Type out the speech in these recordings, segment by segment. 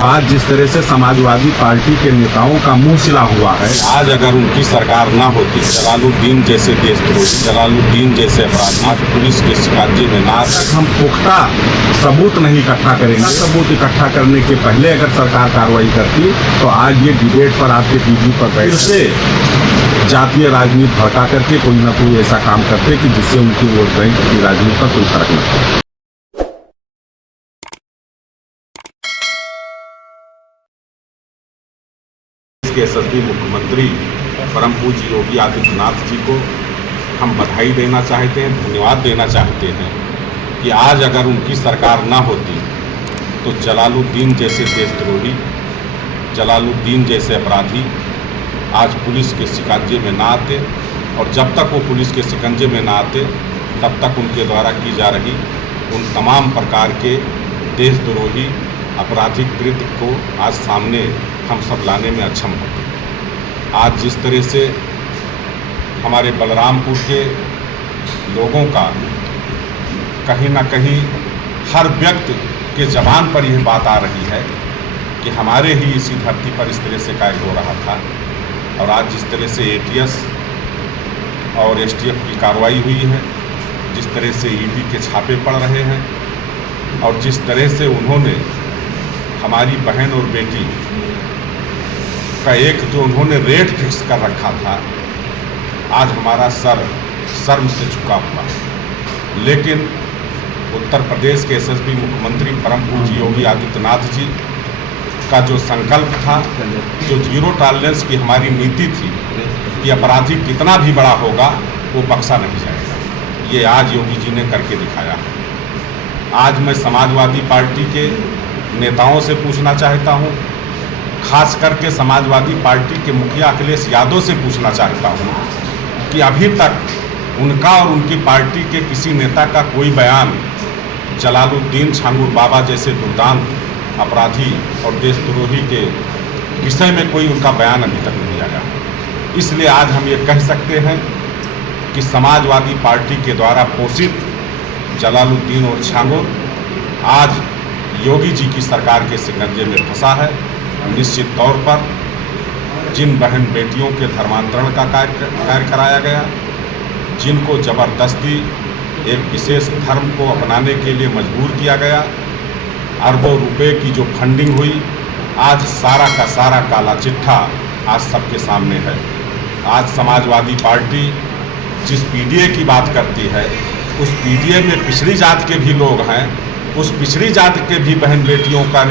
आज जिस तरह से समाजवादी पार्टी के नेताओं का मुंह सिला हुआ है, आज अगर उनकी सरकार ना होती, जलालुद्दीन जैसे देशद्रोही, जलालुद्दीन जैसे अपराधी आज पुलिस के शिकंजे में ना आते। हम पुख्ता सबूत नहीं इकट्ठा करेंगे। सबूत इकट्ठा करने के पहले अगर सरकार कार्रवाई करती तो आज ये डिबेट पर आपके टीवी पर बैठ से जातीय राजनीति भड़का करके कोई ना कोई ऐसा काम करते कि जिससे उनकी वोट बैंक की राजनीति पर कोई फर्क न पड़े। के यशस्वी मुख्यमंत्री परम पूज्य योगी आदित्यनाथ जी को हम बधाई देना चाहते हैं, धन्यवाद देना चाहते हैं कि आज अगर उनकी सरकार ना होती तो जलालुद्दीन जैसे देशद्रोही, जलालुद्दीन जैसे अपराधी आज पुलिस के शिकंजे में ना आते, और जब तक वो पुलिस के शिकंजे में ना आते तब तक उनके द्वारा की जा रही उन तमाम प्रकार के देशद्रोही आपराधिक कृत्य को आज सामने हम सब लाने में अक्षम होते। आज जिस तरह से हमारे बलरामपुर के लोगों का कहीं ना कहीं हर व्यक्ति के ज़बान पर यह बात आ रही है कि हमारे ही इसी धरती पर इस तरह से कार्य हो रहा था, और आज जिस तरह से एटीएस और एसटीएफ की कार्रवाई हुई है, जिस तरह से ईडी के छापे पड़ रहे हैं, और जिस तरह से उन्होंने हमारी बहन और बेटी का एक जो उन्होंने रेट फिक्स कर रखा था, आज हमारा सर शर्म से झुका हुआ। लेकिन उत्तर प्रदेश के यशस्वी मुख्यमंत्री परम पूज्य योगी आदित्यनाथ जी का जो संकल्प था, जो जीरो टॉलरेंस की हमारी नीति थी कि अपराधी कितना भी बड़ा होगा वो बख्शा नहीं जाएगा, ये आज योगी जी ने करके दिखाया। आज मैं समाजवादी पार्टी के नेताओं से पूछना चाहता हूँ, खास करके समाजवादी पार्टी के मुखिया अखिलेश यादव से पूछना चाहता हूँ कि अभी तक उनका और उनकी पार्टी के किसी नेता का कोई बयान जलालुद्दीन छांगुर बाबा जैसे दुर्दांत अपराधी और देशद्रोही के विषय में कोई उनका बयान अभी तक नहीं आया। इसलिए आज हम ये कह सकते हैं कि समाजवादी पार्टी के द्वारा पोषित जलालुद्दीन और छांगुर आज योगी जी की सरकार के शिकंजे में फंसा है। निश्चित तौर पर जिन बहन बेटियों के धर्मांतरण का कार्य कराया गया, जिनको ज़बरदस्ती एक विशेष धर्म को अपनाने के लिए मजबूर किया गया, अरबों रुपए की जो फंडिंग हुई, आज सारा का सारा काला चिट्ठा आज सबके सामने है। आज समाजवादी पार्टी जिस पीडीए की बात करती है, उस पीडीए में पिछड़ी जात के भी लोग हैं, उस पिछड़ी जात के भी बहन बेटियों का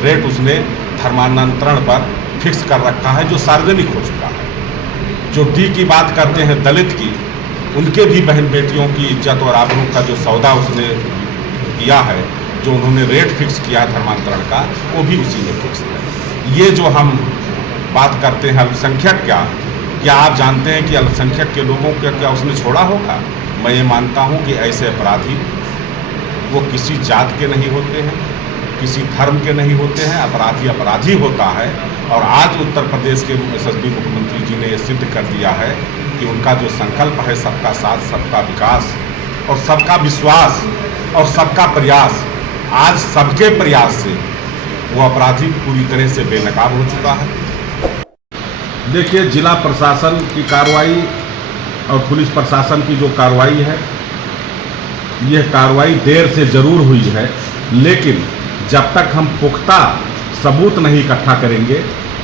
रेट उसने धर्मांतरण पर फिक्स कर रखा है, जो सार्वजनिक हो चुका है। जो डी की बात करते हैं दलित की, उनके भी बहन बेटियों की इज्जत और आबरू का जो सौदा उसने किया है, जो उन्होंने रेट फिक्स किया है धर्मांतरण का, वो भी उसी में फिक्स है। ये जो हम बात करते हैं अल्पसंख्यक, क्या आप जानते हैं कि अल्पसंख्यक के लोगों को क्या उसने छोड़ा होगा? मैं ये मानता हूँ कि ऐसे अपराधी वो किसी जात के नहीं होते हैं, किसी धर्म के नहीं होते हैं। अपराधी अपराधी होता है, और आज उत्तर प्रदेश के यशस्वी मुख्यमंत्री जी ने ये सिद्ध कर दिया है कि उनका जो संकल्प है सबका साथ, सबका विकास और सबका विश्वास और सबका प्रयास, आज सबके प्रयास से वो अपराधी पूरी तरह से बेनकाब हो चुका है। देखिए, जिला प्रशासन की कार्रवाई और पुलिस प्रशासन की जो कार्रवाई है, यह कार्रवाई देर से ज़रूर हुई है, लेकिन जब तक हम पुख्ता सबूत नहीं इकट्ठा करेंगे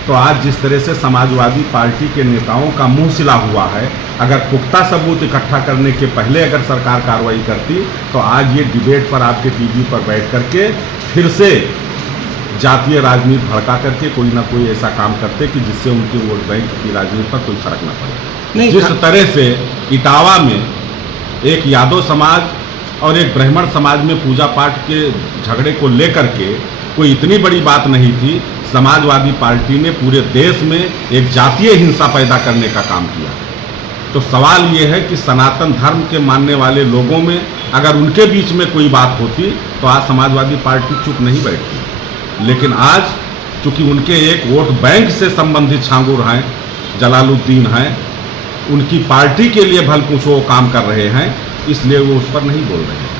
तो आज जिस तरह से समाजवादी पार्टी के नेताओं का मुंह सिला हुआ है, अगर पुख्ता सबूत इकट्ठा करने के पहले अगर सरकार कार्रवाई करती तो आज ये डिबेट पर आपके टीवी पर बैठ करके फिर से जातीय राजनीति भड़का करके कोई ना कोई ऐसा काम करते कि जिससे उनकी वोट बैंक की राजनीति पर कोई फर्क न पड़े। जिस तरह से इटावा में एक यादव समाज और एक ब्राह्मण समाज में पूजा पाठ के झगड़े को लेकर के कोई इतनी बड़ी बात नहीं थी, समाजवादी पार्टी ने पूरे देश में एक जातीय हिंसा पैदा करने का काम किया। तो सवाल ये है कि सनातन धर्म के मानने वाले लोगों में अगर उनके बीच में कोई बात होती तो आज समाजवादी पार्टी चुप नहीं बैठती। लेकिन आज चूँकि उनके एक वोट बैंक से संबंधित छांगुर हैं, जलालुद्दीन हैं, उनकी पार्टी के लिए भल कुछ वो काम कर रहे हैं, इसलिए वो उस पर नहीं बोल रहे हैं।